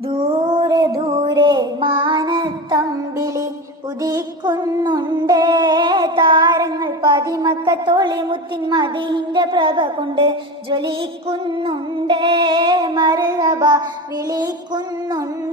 ദൂരെ ദൂരെ മാനത്തമ്പിളി ഉദിക്കുന്നുണ്ട്, താരങ്ങൾ പതിമക്കത്തോളി മുത്തിൻ മദീന്റെ പ്രഭ കൊണ്ട് ജ്വലിക്കുന്നുണ്ട്, മർഹബ വിളിക്കുന്നുണ്ട്.